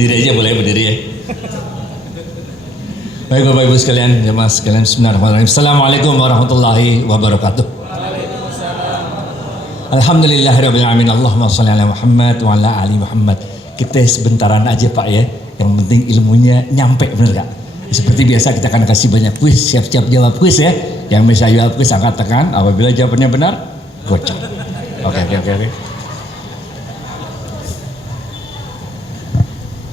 Berdiri aja boleh, berdiri ya. Baik Bapak Ibu sekalian, jemaah sekalian, bismillahirrahmanirrahim. Assalamualaikum warahmatullahi wabarakatuh. Alhamdulillahirabbil alamin. Allahumma shalli ala Muhammad wa ala ali Muhammad. Kita sebentaran aja Pak ya. Yang penting ilmunya nyampe, bener gak? Seperti biasa kita akan kasih banyak kuis, siap-siap jawab kuis ya. Yang bisa jawab kuis angkat tekan, apabila jawabannya benar, gocap. Oke.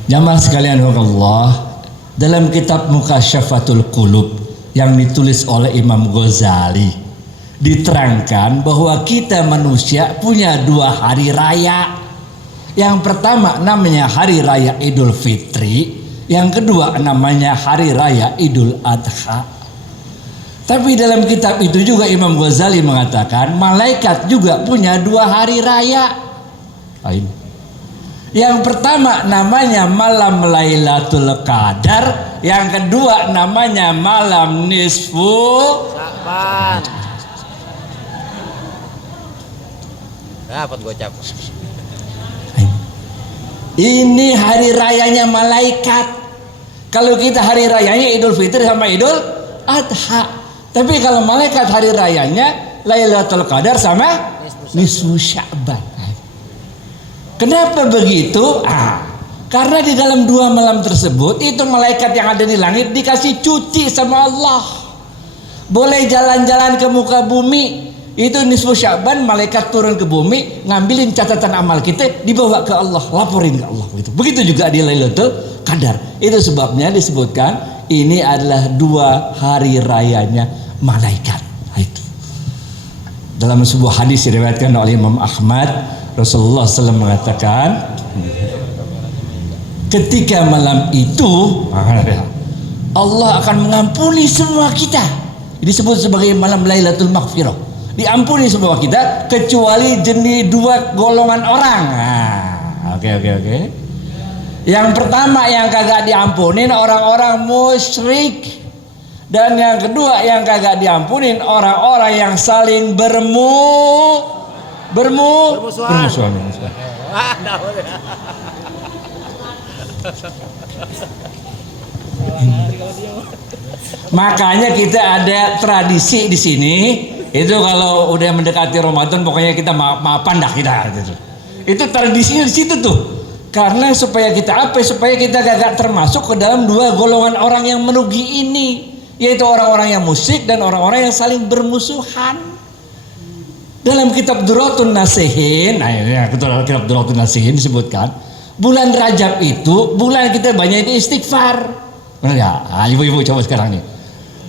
Jamaah sekalian Allah, dalam kitab Mukasyyafatul Qulub yang ditulis oleh Imam Ghazali diterangkan bahwa kita manusia punya dua hari raya. Yang pertama namanya hari raya Idul Fitri, yang kedua namanya hari raya Idul Adha. Tapi dalam kitab itu juga Imam Ghazali mengatakan malaikat juga punya dua hari raya. Yang pertama namanya malam Lailatul Qadar, yang kedua namanya malam nisfu Sya'ban. Dapat gocap. Ini hari rayanya malaikat. Kalau kita hari rayanya Idul Fitri sama Idul Adha. Tapi kalau malaikat hari rayanya Lailatul Qadar sama nisfu Sya'ban. Kenapa begitu? Karena di dalam dua malam tersebut itu malaikat yang ada di langit dikasih cuti sama Allah. Boleh jalan-jalan ke muka bumi. Itu nisfu Sya'ban, malaikat turun ke bumi, ngambilin catatan amal kita, dibawa ke Allah, laporin ke Allah. Begitu juga di Lailatul Qadar. Itu sebabnya disebutkan ini adalah dua hari rayanya malaikat. Itu. Dalam sebuah hadis diriwayatkan oleh Imam Ahmad, Rasulullah SAW mengatakan ketika malam itu Allah akan mengampuni semua kita. Disebut sebagai malam Lailatul Maghfirah. Diampuni semua kita kecuali jenis dua golongan orang. Oke. Yang pertama yang kagak diampunin orang-orang musyrik. Dan yang kedua yang kagak diampunin orang-orang yang saling bermusuhan. Makanya kita ada tradisi di sini. Itu kalau udah mendekati Ramadan pokoknya kita maafan dah kita gitu. Itu tradisinya di situ tuh. Karena supaya kita supaya kita gak termasuk ke dalam dua golongan orang yang merugi ini, yaitu orang-orang yang musyrik dan orang-orang yang saling bermusuhan. Dalam kitab Durratun Nasihin, kitab Durratun Nasihin disebutkan bulan Rajab itu bulan kita banyak istighfar. Benar ya? Ibu-ibu coba sekarang nih.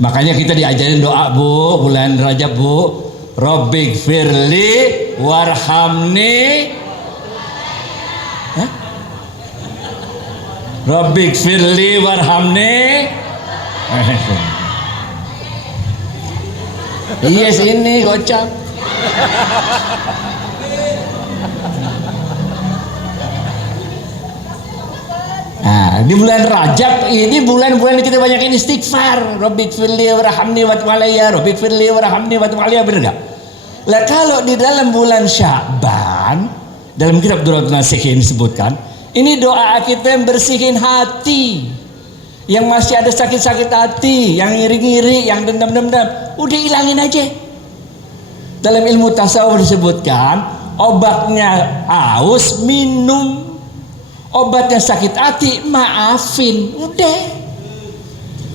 Makanya kita diajarin doa Bu, bulan Rajab Bu. Rabbighfirli warhamni. Rabbighfirli warhamni. Yes, ini gocap. Nah, di bulan Rajab ini bulan-bulan kita banyakin istighfar. Rabbighfirli warhamni wa tub alayya, Rabbighfirli warhamni wa tub alayya, benar enggak? Lah kalau di dalam bulan Sya'ban, dalam kitab Durratun Nasihin disebutkan, ini doa kita yang bersihin hati. Yang masih ada sakit-sakit hati, yang ngiri-ngiri, yang dendam-dendam, udah ilangin aja. Dalam ilmu tasawuf disebutkan obatnya aus minum, obatnya sakit hati maafin. Udah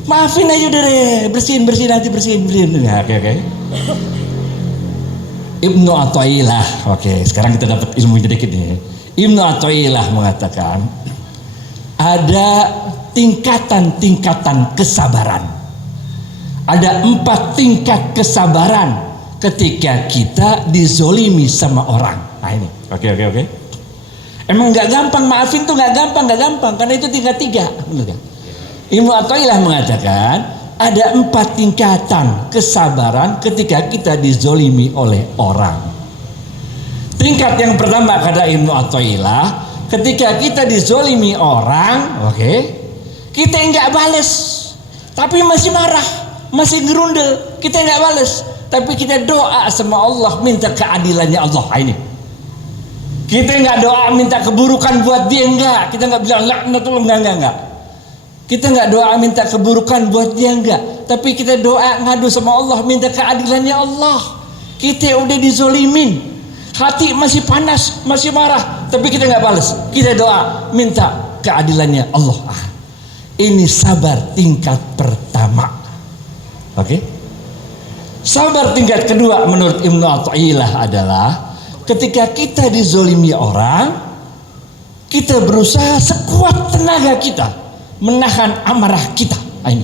maafin aja udah deh, bersihin hati, bersihin. Oke. Ibnu Athaillah. Oke, sekarang kita dapat ilmu sedikit nih. Ibnu Athaillah mengatakan ada tingkatan-tingkatan kesabaran. Ada 4 tingkat kesabaran ketika kita dizolimi sama orang. Nah ini, oke. Emang nggak gampang, maafin tuh nggak gampang, karena itu tingkat 3. Benar kan? Ibnu Athaillah mengatakan ada 4 tingkatan kesabaran ketika kita dizolimi oleh orang. Tingkat yang pertama kata Ibnu Athaillah, ketika kita dizolimi orang, kita nggak bales, tapi masih marah, masih gerundel, kita nggak bales. Tapi kita doa sama Allah minta keadilannya Allah. Ini Kita nggak doa minta keburukan buat dia, enggak. Kita nggak bilang laknatullah, enggak. Kita nggak doa minta keburukan buat dia, enggak. Tapi kita doa ngadu sama Allah, minta keadilannya Allah. Kita udah dizolimin, hati masih panas, masih marah, tapi kita nggak balas. Kita doa minta keadilannya Allah. Ini sabar tingkat pertama. Oke? Sabar tingkat kedua menurut Ibnu Athaillah adalah ketika kita dizolimi orang, kita berusaha sekuat tenaga kita menahan amarah kita. Ini.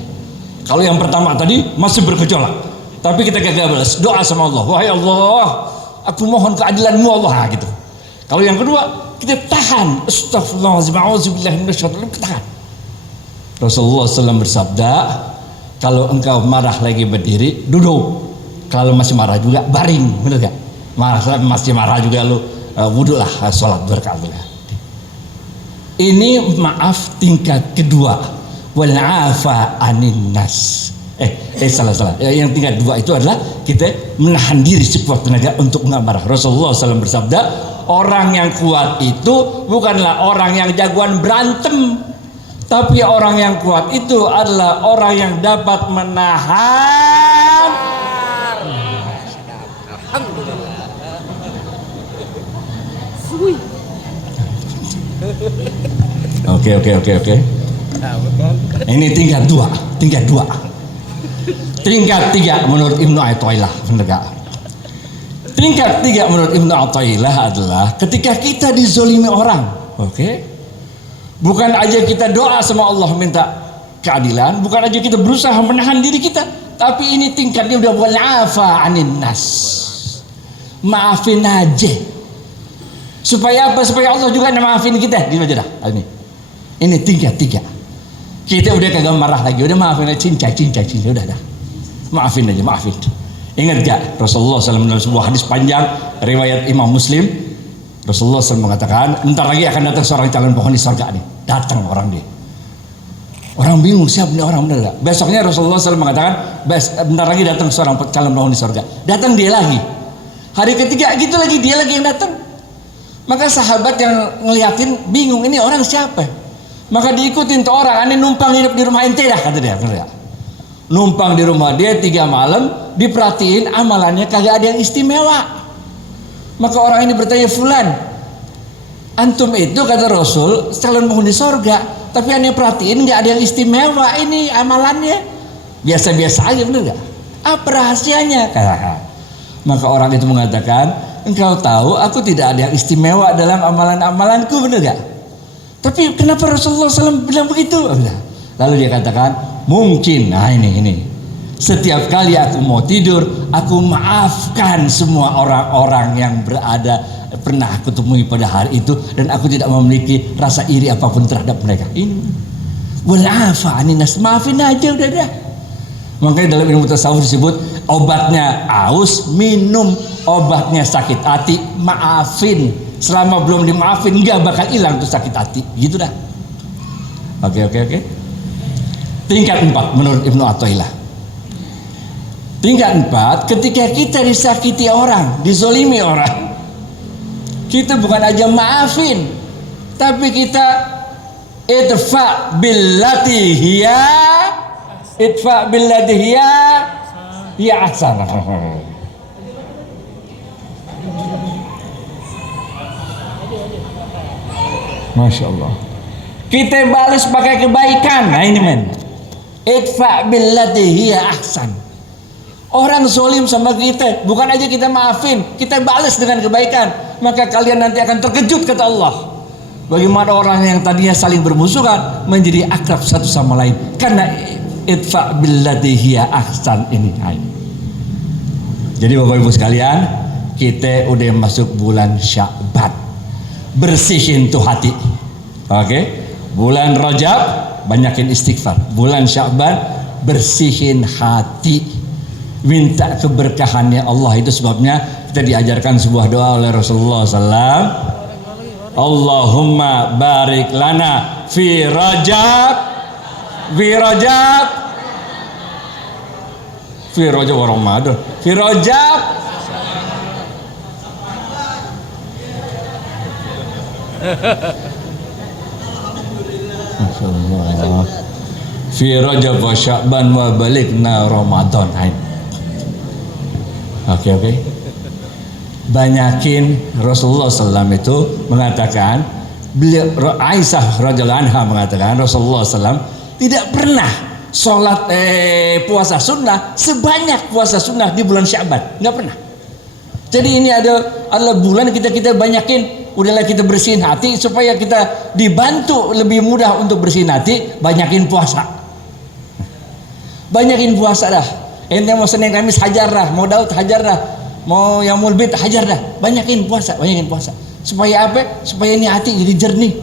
Kalau yang pertama tadi masih bergejolak, tapi kita gagal balas, doa sama Allah. Wahai Allah, aku mohon keadilanmu Allah, gitu. Kalau yang kedua, kita tahan. Astagfirullahaladzim, a'udzubillahi minasyaitonir rajim, tahan. Rasulullah SAW bersabda, kalau engkau marah lagi berdiri, duduk. Kalau masih marah juga baring, benar gak? Masih marah juga lu wudhu lah, sholat berkat. Ini maaf tingkat kedua, wal afa anin nas. Salah. Yang tingkat dua itu adalah kita menahan diri sekuat tenaga untuk nggak marah. Rasulullah SAW bersabda, orang yang kuat itu bukanlah orang yang jagoan berantem, tapi orang yang kuat itu adalah orang yang dapat menahan. Oke. Ini tingkat dua. Tingkat tiga menurut Ibnu Athaillah, tingkat tiga menurut Ibnu Athaillah adalah ketika kita dizolimi orang. Oke? Bukan aja kita doa sama Allah minta keadilan, bukan aja kita berusaha menahan diri kita, tapi ini tingkatnya udah wal afa anin nas. Maafin aja. Supaya apa? Supaya Allah juga maafin kita. Gitu aja dah. Ini tingkat tiga. Kita udah kagak marah lagi, udah maafin aja, cincai, udah dah. Maafin aja. Ingat gak Rasulullah SAW dalam sebuah hadis panjang riwayat Imam Muslim, Rasulullah SAW mengatakan, entar lagi akan datang seorang calon penghuni surga nih. Datang orang dia. Orang bingung, siapa nih orang, bener gak? Besoknya Rasulullah SAW mengatakan, bentar lagi datang seorang calon penghuni surga. Datang dia lagi. Hari ketiga gitu lagi, dia lagi yang datang. Maka sahabat yang ngeliatin bingung, ini orang siapa? Maka diikutin tuh orang, aneh numpang hidup di rumah ente dah, kata dia. Numpang di rumah dia 3 malam, diperhatiin amalannya kagak ada yang istimewa. Maka orang ini bertanya, fulan, antum itu kata Rasul calon penghuni sorga, tapi aneh perhatiin nggak ada yang istimewa ini amalannya, biasa-biasa aja, bener gak? Apa rahasianya? Maka orang itu mengatakan, engkau tahu aku tidak ada yang istimewa dalam amalan-amalanku, bener gak? Tapi kenapa Rasulullah SAW bilang begitu? Lalu dia katakan, mungkin, ini. Setiap kali aku mau tidur, aku maafkan semua orang-orang yang pernah aku temui pada hari itu, dan aku tidak memiliki rasa iri apapun terhadap mereka. Ini wal afa anin nas, maafin aja udah dah. Makanya dalam ilmu tasawuf disebut obatnya aus, minum, obatnya sakit hati, maafin. Selama belum dimaafin nggak bakal hilang tuh sakit hati, gitu dah. Oke. Tingkat 4 menurut Ibnu Athaillah. Tingkat 4, ketika kita disakiti orang, dizolimi orang, kita bukan aja maafin, tapi kita idfa billati hiya ahsan. Masya Allah. Kita balas pakai kebaikan. Nah ini men, idfa billati hiya ahsan. Orang zolim sama kita, bukan aja kita maafin, kita balas dengan kebaikan. Maka kalian nanti akan terkejut, kata Allah, bagaimana orang yang tadinya saling bermusuhan menjadi akrab satu sama lain karena idfa billati hiya ahsan ini. Jadi Bapak Ibu sekalian, kita udah masuk bulan Sya'ban. Bersihin tuh hati. Oke? Bulan Rajab banyakin istighfar. Bulan Sya'ban bersihin hati. Minta keberkahannya Allah. Itu sebabnya kita diajarkan sebuah doa oleh Rasulullah SAW. Allahumma barik lana fi Rajab wa Ramadan. Fi Rajab Masyaallah. Fi Rajab wa Sya'ban wa baligna Ramadan. Oke. Banyakin Rasulullah SAW itu mengatakan, beliau Aisyah radhiyallahu anha mengatakan Rasulullah SAW tidak pernah sholat puasa sunnah sebanyak puasa sunnah di bulan Sya'ban, nggak pernah. Jadi ini adalah bulan kita banyakin. Udahlah kita bersihin hati supaya kita dibantu lebih mudah untuk bersihin hati, banyakin puasa. Banyakin puasa dah. Ente mau Senin Kamis hajar dah, mau Daud hajar dah, mau Yaumul Bid hajar dah. Banyakin puasa. Supaya apa? Supaya ini hati jadi jernih.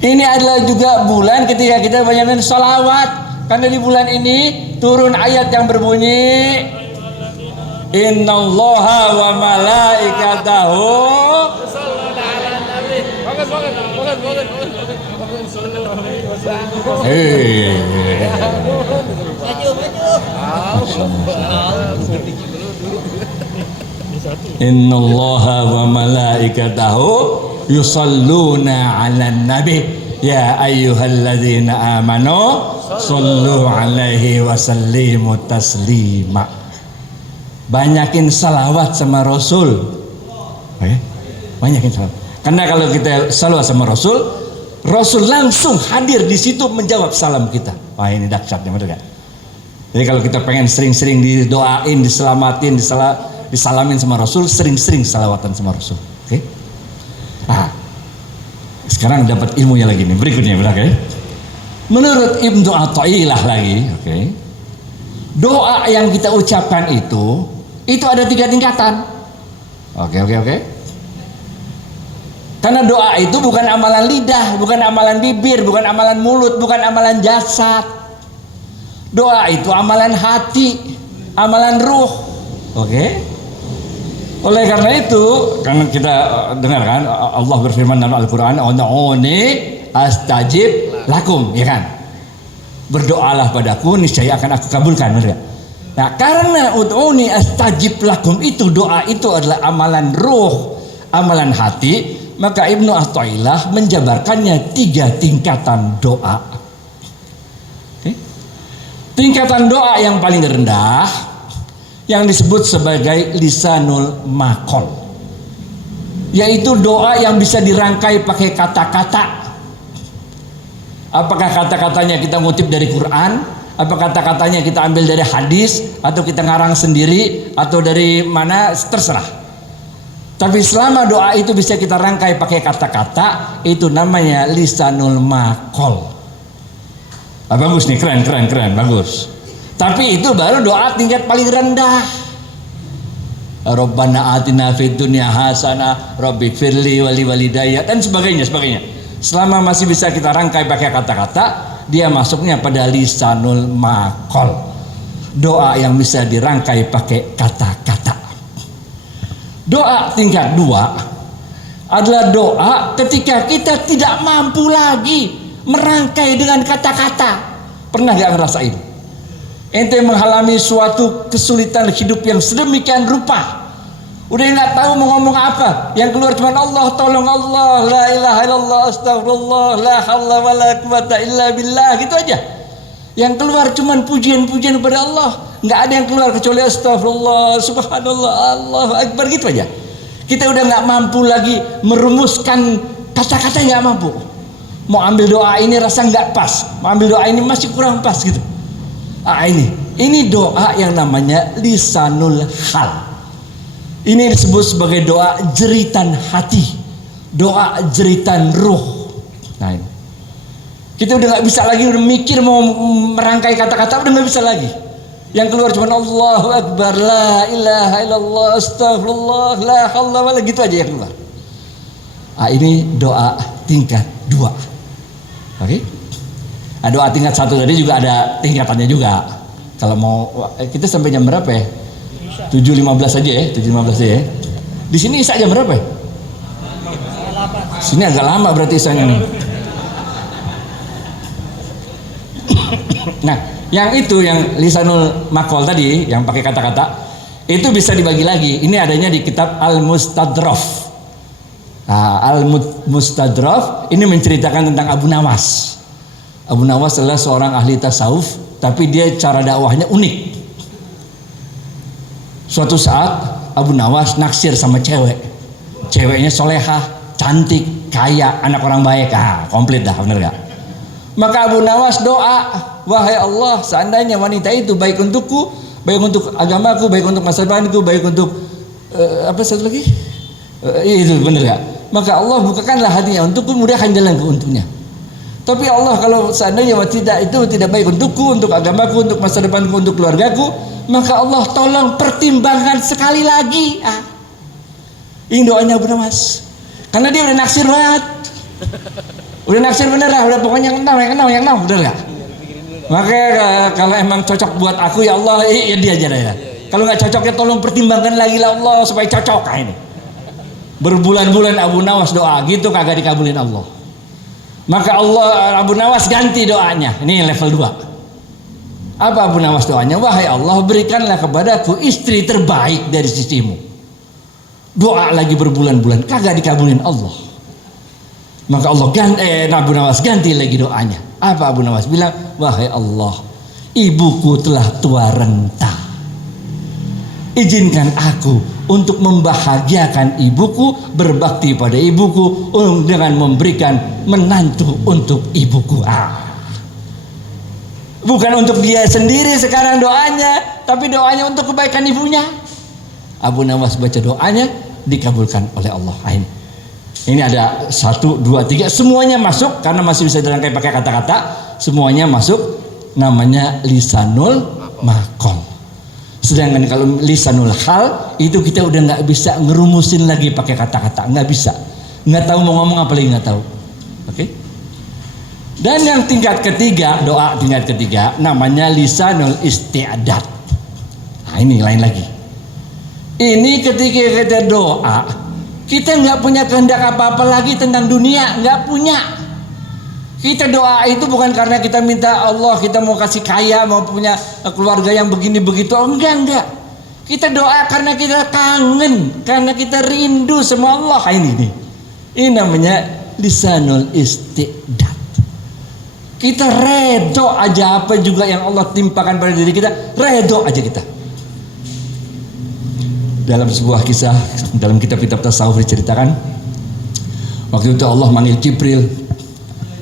Ini adalah juga bulan ketika kita banyakin sholawat. Karena di bulan ini turun ayat yang berbunyi, Innallaha wa malaikatahu Innallaha wa malaikatahu yusalluna 'alan nabi ya ayyuhalladzina amanu sallu 'alaihi wa sallimu taslima. Banyakin salawat sama Rasul. Banyakin salawat. Karena kalau kita salawat sama Rasul, Rasul langsung hadir di situ menjawab salam kita. Wah, ini dahsyatnya, betul kan? Jadi kalau kita pengen sering-sering didoain, diselamatin, disalamin sama Rasul, sering-sering salawatan sama Rasul. Oke? Nah, sekarang dapat ilmunya lagi nih. Berikutnya, oke? Menurut Ibnu Athaillah lagi, oke? Doa yang kita ucapkan itu ada 3 tingkatan. Oke. Karena doa itu bukan amalan lidah, bukan amalan bibir, bukan amalan mulut, bukan amalan jasad. Doa itu amalan hati, amalan ruh. Oke. Oleh karena itu, karena kita dengarkan Allah berfirman dalam Al-Qur'an, "Ud'uni astajib lakum", ya kan? Berdoalah padaku, niscaya akan aku kabulkan. Benar? Nah, karena ud'uni astajib lakum itu, doa itu adalah amalan ruh, amalan hati, maka Ibnu Athaillah menjabarkannya 3 tingkatan doa. Okay? Tingkatan doa yang paling rendah yang disebut sebagai lisanul maqal, yaitu doa yang bisa dirangkai pakai kata-kata. Apakah kata-katanya kita ngutip dari Quran, apa kata-katanya kita ambil dari hadis, atau kita ngarang sendiri, atau dari mana, terserah. Tapi selama doa itu bisa kita rangkai pakai kata-kata, itu namanya lisanul maqal. Bagus nih, keren, bagus. Tapi itu baru doa tingkat paling rendah. Rabbana atina fid dunya hasanah, Rabbi firli wali walidayya, dan sebagainya. Selama masih bisa kita rangkai pakai kata-kata, dia masuknya pada lisanul maqal. Doa yang bisa dirangkai pakai kata-kata. Doa tingkat 2 adalah doa ketika kita tidak mampu lagi merangkai dengan kata-kata. Pernah gak ngerasain? Ente mengalami suatu kesulitan hidup yang sedemikian rupa, udah nggak tahu mau ngomong apa, yang keluar cuma Allah, tolong Allah, la ilaha illallah, astagfirullah, la haula wala quwata illa billah, gitu aja. Yang keluar cuma pujian-pujian kepada Allah, nggak ada yang keluar kecuali astagfirullah, subhanallah, Allahu akbar, gitu aja. Kita udah nggak mampu lagi merumuskan kata-kata, nggak mampu. Mau ambil doa ini rasa nggak pas, mau ambil doa ini masih kurang pas gitu. Ini doa yang namanya lisanul hal. Ini disebut sebagai doa jeritan hati, doa jeritan ruh. Nah, ini. Kita udah nggak bisa lagi, udah mikir mau merangkai kata-kata, udah nggak bisa lagi. Yang keluar cuma Allahu akbar, la ilaha illallah, astagfirullah, la haula wala, gitu aja yang keluar. Ini doa tingkat 2. Oke? Doa tingkat 1 tadi juga ada tingkatannya juga. Kalau mau, kita sampai jam berapa ya? 7.15 aja ya, 7.15 aja ya. Di sini Isa jam berapa ya? Sini agak lama berarti Isanya nih. Nah, yang itu, yang lisanul maqal tadi, yang pakai kata-kata, itu bisa dibagi lagi. Ini adanya di kitab Al-Mustadraf. Al-Mustadraf ini menceritakan tentang Abu Nawas. Abu Nawas adalah seorang ahli tasawuf, tapi dia cara dakwahnya unik. Suatu saat Abu Nawas naksir sama cewek. Ceweknya solehah, cantik, kaya, anak orang baik. Komplit dah, bener gak? Maka Abu Nawas doa, wahai Allah, seandainya wanita itu baik untukku, baik untuk agamaku, baik untuk masa depanku, baik untuk apa satu lagi? Itu bener gak? Maka Allah bukakanlah hatinya untukku, mudahkan jalanku untuknya. Tapi Allah, kalau seandainya wanita itu tidak baik untukku, untuk agamaku, untuk masa depanku, untuk keluargaku, maka Allah tolong pertimbangkan sekali lagi. Ini doanya Abu Nawas. Karena dia udah naksir banget. Udah naksir bener lah, udah pokoknya yang kenal, bener gak? Maka kalau emang cocok buat aku ya Allah, ya dia aja ya. Kalau nggak cocok ya tolong pertimbangkan lagi lah Allah supaya cocok ini. Berbulan-bulan Abu Nawas doa gitu kagak dikabulin Allah. Maka Allah Abu Nawas ganti doanya. Ini level 2. Apa Abu Nawas doanya? Wahai Allah, berikanlah kepadaku istri terbaik dari sisimu. Doa lagi berbulan-bulan kagak dikabulin Allah. Maka Allah Abu Nawas ganti lagi doanya. Apa Abu Nawas bilang? Wahai Allah, ibuku telah tua renta. Izinkan aku untuk membahagiakan ibuku, berbakti pada ibuku dengan memberikan menantu untuk ibuku. Bukan untuk dia sendiri sekarang doanya, tapi doanya untuk kebaikan ibunya. Abu Nawas baca doanya, dikabulkan oleh Allah. Ini ada 1, 2, 3, semuanya masuk karena masih bisa dirangkai pakai kata-kata. Semuanya masuk, namanya lisanul maqal. Sedangkan kalau lisanul hal itu kita udah nggak bisa ngerumusin lagi pakai kata-kata, nggak bisa, nggak tahu mau ngomong apa lagi, nggak tahu. Oke? Dan yang tingkat ketiga, doa tingkat ketiga, namanya lisanul isti'adat. Ini lain lagi. Ini ketika kita doa, kita nggak punya kehendak apa-apa lagi tentang dunia, nggak punya. Kita doa itu bukan karena kita minta Allah kita mau kasih kaya, mau punya keluarga yang begini begitu, enggak. Kita doa karena kita kangen, karena kita rindu sama Allah. Ini namanya lisanul isti'adat. Kita redo aja apa juga yang Allah timpakan pada diri kita, redo aja kita. Dalam sebuah kisah dalam kitab-kitab tasawuf diceritakan, waktu itu Allah manggil Jibril.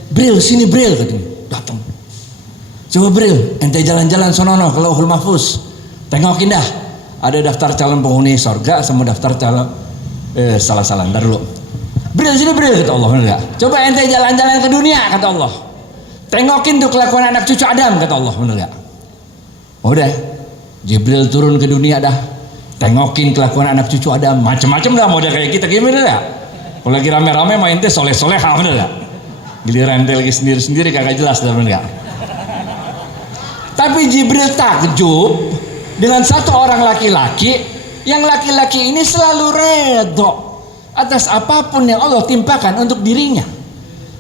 Bril, sini Bril, katanya. Datang. Coba Bril, ente jalan-jalan sonono ke Lauhul Mahfuz. Tengokin dah. Ada daftar calon penghuni sorga sama daftar calon salah, ntar dulu. Bril, sini Bril, kata Allah, bener gak? Coba ente jalan-jalan ke dunia, kata Allah. Tengokin tuh kelakuan anak cucu Adam, kata Allah, bener gak? Udah, Jibril turun ke dunia dah. Tengokin kelakuan anak cucu Adam, macam-macam dah model kayak kita, gimana dah? Kalau lagi rame-rame main teh soleh-soleh, bener gak? Giliran ente lagi sendiri-sendiri kagak jelas, bener gak? Tapi Jibril takjub dengan satu orang laki-laki, yang laki-laki ini selalu redho atas apapun yang Allah timpakan untuk dirinya.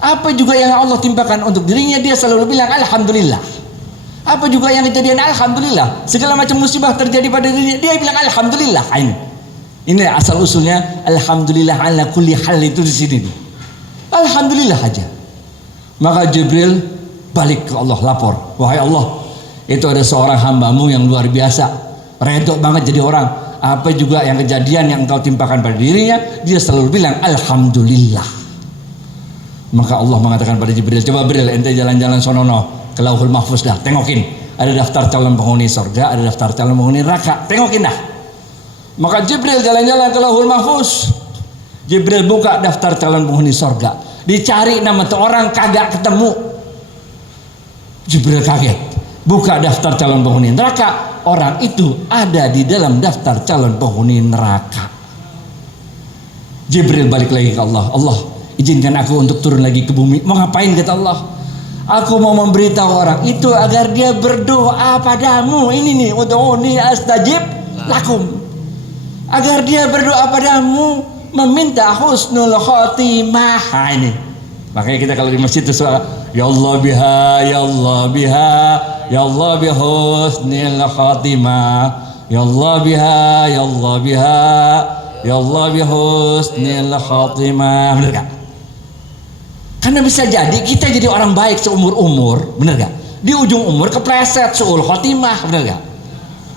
Apa juga yang Allah timpakan untuk dirinya, dia selalu bilang alhamdulillah. Apa juga yang kejadian alhamdulillah. Segala macam musibah terjadi pada dirinya, dia bilang alhamdulillah. Ini asal usulnya alhamdulillah ala kulli hal itu di sini. Alhamdulillah aja. Maka Jibril balik ke Allah, lapor, wahai Allah, itu ada seorang hambamu yang luar biasa, redho banget jadi orang. Apa juga yang kejadian yang engkau timpakan pada dirinya, dia selalu bilang alhamdulillah. Maka Allah mengatakan pada Jibril, coba Jibril, ente jalan-jalan sonono ke Lauhul Mahfuz dah, tengokin. Ada daftar calon penghuni sorga, ada daftar calon penghuni neraka, tengokin dah. Maka Jibril jalan-jalan ke Lauhul Mahfuz. Jibril buka daftar calon penghuni sorga, dicari nama tuh orang kagak ketemu. Jibril kaget, buka daftar calon penghuni neraka, orang itu ada di dalam daftar calon penghuni neraka. Jibril balik lagi ke Allah, Allah izinkan aku untuk turun lagi ke bumi. Mau ngapain, kata Allah? Aku mau memberitahu orang itu agar dia berdoa padamu. Ini nih, ud'uni astajib lakum. Agar dia berdoa padamu, meminta husnul khotimah. Ini makanya kita kalau di masjid itu suara ya Allah biha, ya Allah biha, ya Allah bi husnil khotimah, ya Allah biha, ya Allah biha, Ya Allah bi husnil khatimah. Bener gak? Karena bisa jadi kita jadi orang baik seumur-umur, bener gak? Di ujung umur kepleset suul khotimah, bener gak?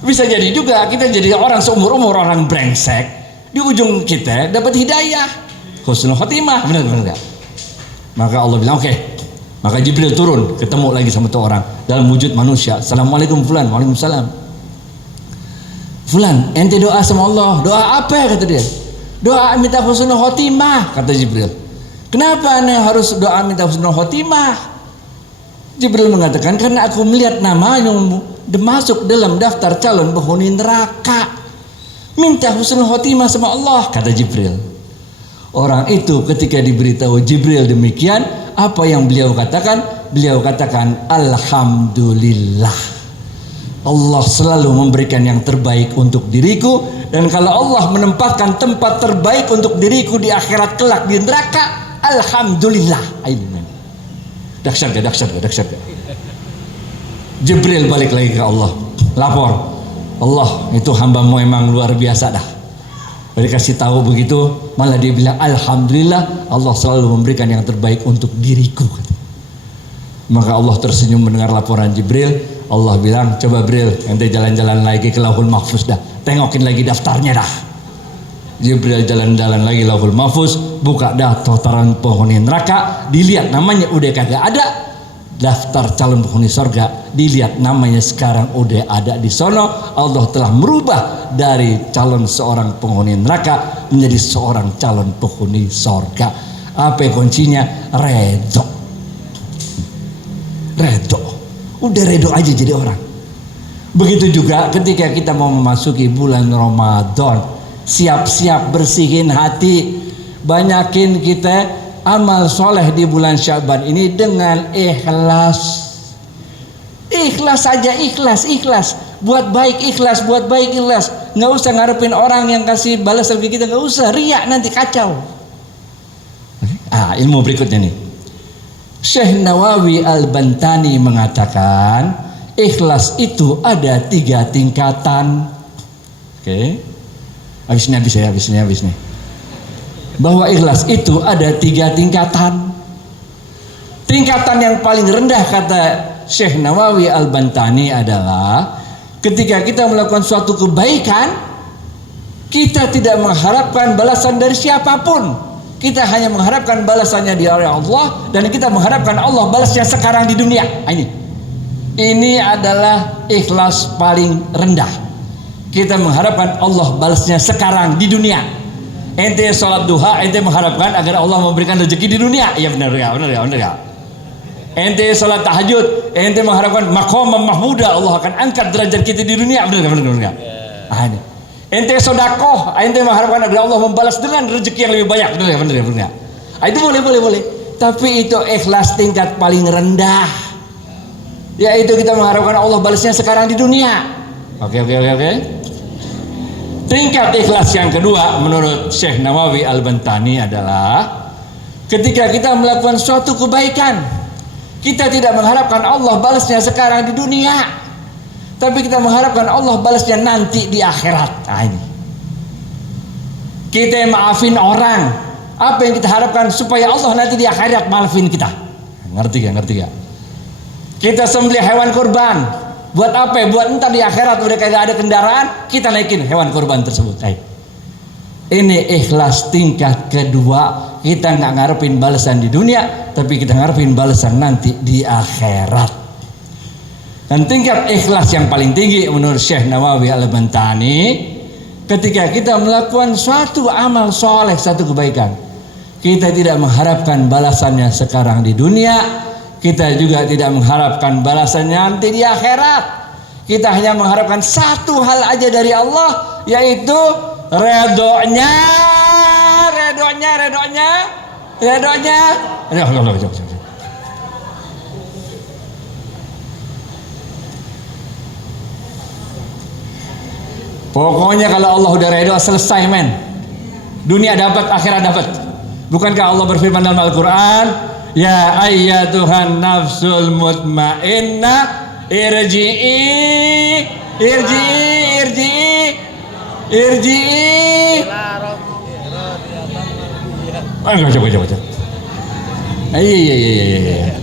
Bisa jadi juga kita jadi orang seumur-umur orang brengsek, di ujung kita dapat hidayah husnul khotimah, bener gak? Maka Allah bilang oke. Maka Jibril turun, ketemu lagi sama tuh orang dalam wujud manusia. Assalamualaikum fulan. Waalaikumsalam. Fulan, ente doa sama Allah. Doa apa kata dia? Doa minta husnul khotimah kata Jibril. Kenapa anda harus doa minta husnul khotimah? Jibril mengatakan karena aku melihat nama yang masuk dalam daftar calon penghuni neraka. Minta husnul khotimah sama Allah kata Jibril. Orang itu ketika diberitahu Jibril demikian, apa yang beliau katakan? Beliau katakan alhamdulillah. Allah selalu memberikan yang terbaik untuk diriku, dan kalau Allah menempatkan tempat terbaik untuk diriku di akhirat kelak di neraka, alhamdulillah. Dahsyat gak? Jibril balik lagi ke Allah, lapor, Allah itu hambamu emang luar biasa dah. Dia kasih tahu begitu, malah dia bilang alhamdulillah, Allah selalu memberikan yang terbaik untuk diriku. Maka Allah tersenyum mendengar laporan Jibril. Allah bilang, coba Jibril, ente jalan-jalan lagi ke Lauhul Mahfuz dah, tengokin lagi daftarnya dah. Jibril jalan-jalan lagi Lauhul Mahfuz, buka dah daftaran penghuni neraka, dilihat namanya udah kagak ada. Daftar calon penghuni surga, dilihat namanya sekarang udah ada di sono. Allah telah merubah dari calon seorang penghuni neraka menjadi seorang calon penghuni surga. Apa kuncinya? Redho. Udah redho aja jadi orang. Begitu juga ketika kita mau memasuki bulan Ramadan, siap-siap bersihin hati, banyakin kita amal soleh di bulan Syaban ini dengan ikhlas. Ikhlas saja, ikhlas. Buat baik ikhlas. Nggak usah ngarepin orang yang kasih balasan ke kita, nggak usah. Riak nanti kacau. Ilmu berikutnya nih. Syekh Nawawi Al-Bantani mengatakan ikhlas itu ada 3 tingkatan. Oke. Habis nih. Bahwa ikhlas itu ada 3 tingkatan. Tingkatan yang paling rendah kata Syekh Nawawi Al-Bantani adalah ketika kita melakukan suatu kebaikan, kita tidak mengharapkan balasan dari siapapun. Kita hanya mengharapkan balasannya dari Allah, dan kita mengharapkan Allah balasnya sekarang di dunia. Ini adalah ikhlas paling rendah. Kita mengharapkan Allah balasnya sekarang di dunia. Ente sholat duha, ente mengharapkan agar Allah memberikan rezeki di dunia. Iya benar ya. Ente sholat tahajud, ente mengharapkan maqam mahmuda, Allah akan angkat derajat kita di dunia. Benar ya. Ente sodakoh, ente mengharapkan agar Allah membalas dengan rezeki yang lebih banyak. Benar ya. Itu boleh. Tapi itu ikhlas tingkat paling rendah. Yaitu kita mengharapkan Allah balasnya sekarang di dunia. Oke. Tingkat ikhlas yang kedua menurut Syekh Nawawi Al-Bantani adalah ketika kita melakukan suatu kebaikan, kita tidak mengharapkan Allah balasnya sekarang di dunia, tapi kita mengharapkan Allah balasnya nanti di akhirat. Ini kita maafin orang, apa yang kita harapkan supaya Allah nanti di akhirat maafin kita. Ngerti gak? Kita sembelih hewan kurban, buat apa? Buat entar di akhirat udah kagak ada kendaraan, kita naikin hewan kurban tersebut. Ini ikhlas tingkat kedua. Kita nggak ngarepin balasan di dunia, tapi kita ngarepin balasan nanti di akhirat. Dan tingkat ikhlas yang paling tinggi menurut Syekh Nawawi Al-Bantani, ketika kita melakukan suatu amal soleh, satu kebaikan, kita tidak mengharapkan balasannya sekarang di dunia, kita juga tidak mengharapkan balasannya nanti di akhirat. Kita hanya mengharapkan satu hal aja dari Allah, yaitu redonya. Pokoknya kalau Allah udah redho selesai men. Dunia dapat, akhirat dapat. Bukankah Allah berfirman dalam Al-Quran, ya ayyatuhan nafsul mutmainnah irji'i Baca. Iya.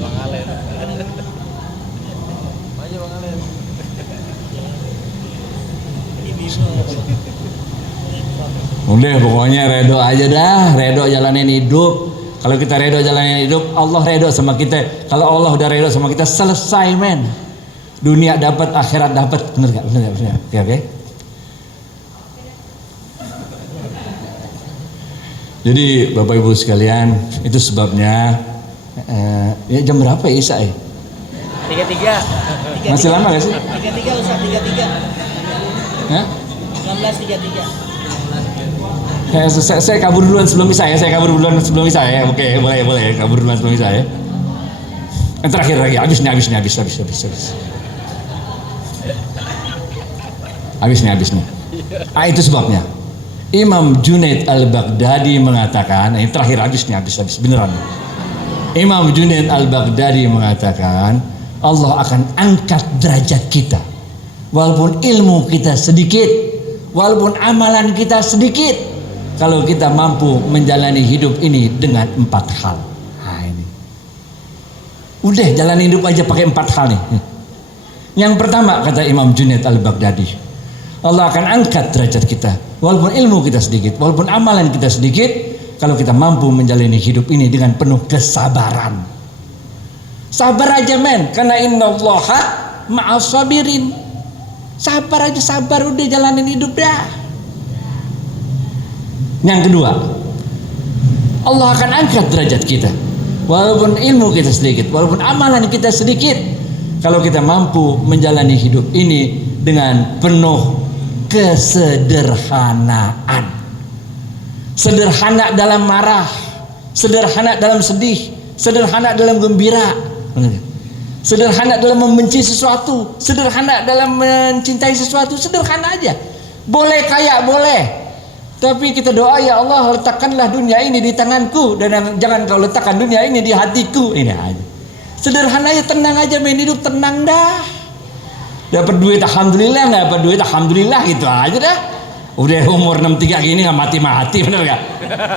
Udah pokoknya redo aja dah, redo jalanin hidup. Kalau kita redo jalanin hidup, Allah redo sama kita. Kalau Allah udah redo sama kita, selesai men. Dunia dapat, akhirat dapat, bener gak? Oke. Jadi Bapak Ibu sekalian, itu sebabnya ya jam berapa ya Isa ya? 33. Masih lama gak sih? 33 Ustaz, 33. Hah? 19.33. Saya kabur duluan sebelum Isa ya. Oke, boleh kabur duluan sebelum Isa ya. Yang terakhir lagi, habis nih. Itu sebabnya Imam Junaid Al-Baghdadi mengatakan, ini terakhir habis beneran. Imam Junaid Al-Baghdadi mengatakan, Allah akan angkat derajat kita walaupun ilmu kita sedikit, walaupun amalan kita sedikit, kalau kita mampu menjalani hidup ini dengan 4 hal. Nah ini. Udah jalani hidup aja pakai 4 hal nih. Yang pertama kata Imam Junaid Al-Baghdadi, Allah akan angkat derajat kita walaupun ilmu kita sedikit, walaupun amalan kita sedikit, kalau kita mampu menjalani hidup ini dengan penuh kesabaran. Sabar aja men, karena innallaha ma'as sabirin. Sabar aja, sabar, udah jalanin hidup dah. Yang kedua, Allah akan angkat derajat kita walaupun ilmu kita sedikit, walaupun amalan kita sedikit, kalau kita mampu menjalani hidup ini dengan penuh kesederhanaan. Sederhana dalam marah, sederhana dalam sedih, sederhana dalam gembira, sederhana dalam membenci sesuatu, sederhana dalam mencintai sesuatu, sederhana aja. Boleh kaya, boleh. Tapi kita doa, ya Allah, letakkanlah dunia ini di tanganku dan jangan kau letakkan dunia ini di hatiku. Ini aja. Sederhana aja, tenang aja, main hidup tenang dah. Dapat duit alhamdulillah, nggak dapat duit alhamdulillah, gitu aja dah. Udah umur 63 gini nggak mati-mati, bener gak?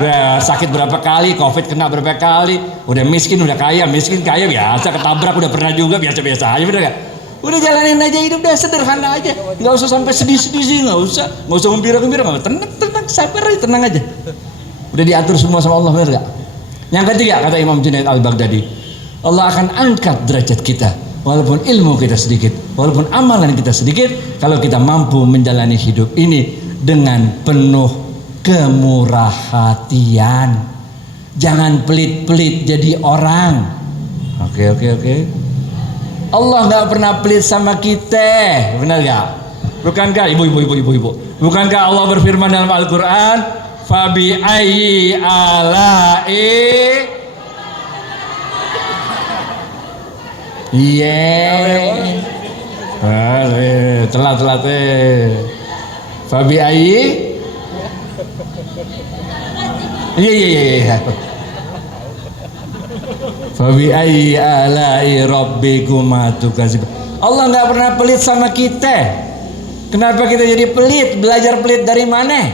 Udah sakit berapa kali, covid kena berapa kali, udah miskin, udah kaya, miskin kaya biasa, ketabrak udah pernah juga, biasa-biasa aja, bener gak? Udah jalanin aja hidup dah, sederhana aja, nggak usah sampai sedih-sedih sih, nggak usah gembira-gembira, nggak, tenang, sabar aja, tenang aja. Udah diatur semua sama Allah, bener gak? Yang ketiga kata Imam Junaid Al-Baghdadi, Allah akan angkat derajat kita walaupun ilmu kita sedikit, walaupun amalan kita sedikit, kalau kita mampu menjalani hidup ini dengan penuh kemurah hatian. Jangan pelit-pelit jadi orang. Oke. Allah nggak pernah pelit sama kita, benar gak? Bukankah ibu? Bukankah Allah berfirman dalam Al-Quran, Fabi ayyi ala'i, telat Fabi ayyi, iya. Fabi ayyi ala'i rabbikuma tukadzib. Allah nggak pernah pelit sama kita. Kenapa kita jadi pelit? Belajar pelit dari mana?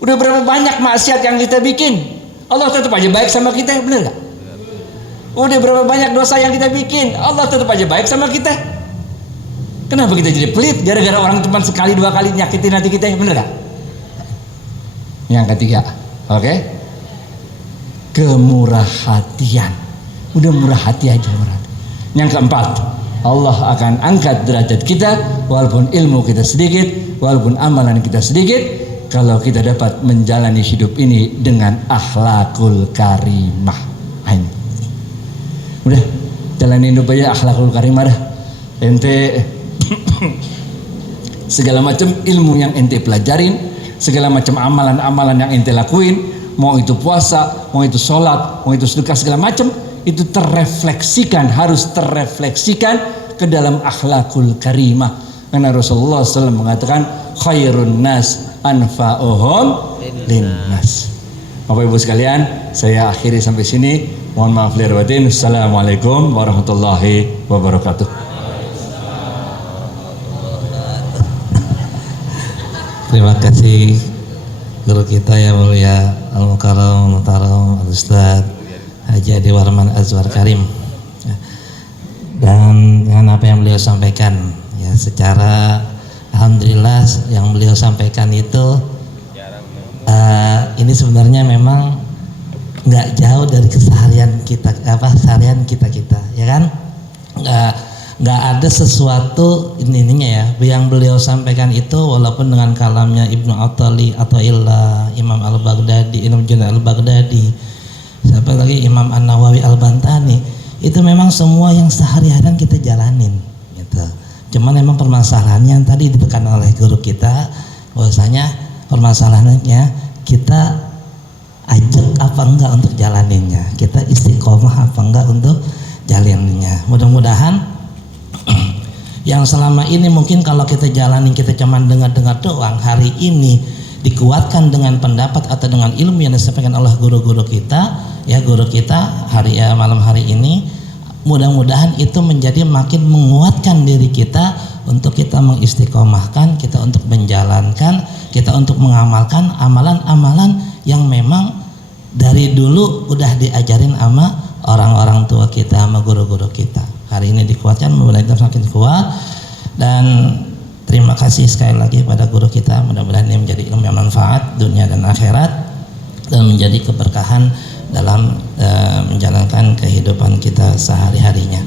Udah berapa banyak maksiat yang kita bikin, Allah tetap aja baik sama kita, bener gak? Udah berapa banyak dosa yang kita bikin, Allah tetap aja baik sama kita. Kenapa kita jadi pelit? Gara-gara orang cuma sekali dua kali nyakitin hati kita, bener gak? Yang ketiga, oke? Kemurah hatian. Udah murah hati aja, murah. Yang keempat, Allah akan angkat derajat kita walaupun ilmu kita sedikit, walaupun amalan kita sedikit, kalau kita dapat menjalani hidup ini dengan akhlakul karimah. Ayo. Udah, jalanin hidup aja akhlakul karimah dah. Ente segala macam ilmu yang ente pelajarin, segala macam amalan-amalan yang ente lakuin, mau itu puasa, mau itu sholat, mau itu sedekah, segala macam, itu harus terrefleksikan ke dalam akhlakul karimah. Karena Rasulullah SAW mengatakan khairun nas anfa'uhum linnas. Bapak Ibu sekalian, saya akhiri sampai sini. Mohon maaf lahir batin. Assalamualaikum warahmatullahi wabarakatuh. Terima kasih guru kita yang mulia Al-Mukarram Muhtaram Al-Ustaz Haji Adi Warman Azwar Karim. Dan dengan apa yang beliau sampaikan, ya secara alhamdulillah yang beliau sampaikan itu ini sebenarnya memang nggak jauh dari keseharian kita, seharian kita ya kan, nggak ada sesuatu ininya ya yang beliau sampaikan itu, walaupun dengan kalamnya Ibnu Atali atau Imam Al-Baghdadi, Imam Junaid Al-Baghdadi, siapa lagi Imam An-Nawawi Al-Bantani, itu memang semua yang sehari-harian kita jalanin gitu. Cuman memang permasalahannya yang tadi ditekan oleh guru kita, bahwasanya permasalahannya kita ajak apa enggak untuk jalaninnya, kita istiqomah apa enggak untuk jalaninnya. Mudah-mudahan yang selama ini mungkin kalau kita jalanin kita cuman dengar-dengar doang, hari ini dikuatkan dengan pendapat atau dengan ilmu yang disampaikan oleh guru-guru kita, ya guru kita malam hari ini, mudah-mudahan itu menjadi makin menguatkan diri kita untuk kita mengistiqomahkan, kita untuk menjalankan, kita untuk mengamalkan amalan-amalan yang memang dari dulu udah diajarin sama orang-orang tua kita, sama guru-guru kita. Hari ini dikuatkan, mudah-mudahan kita semakin kuat. Dan terima kasih sekali lagi pada guru kita, mudah-mudahan ini menjadi ilmu yang manfaat dunia dan akhirat, dan menjadi keberkahan dalam menjalankan kehidupan kita sehari-harinya.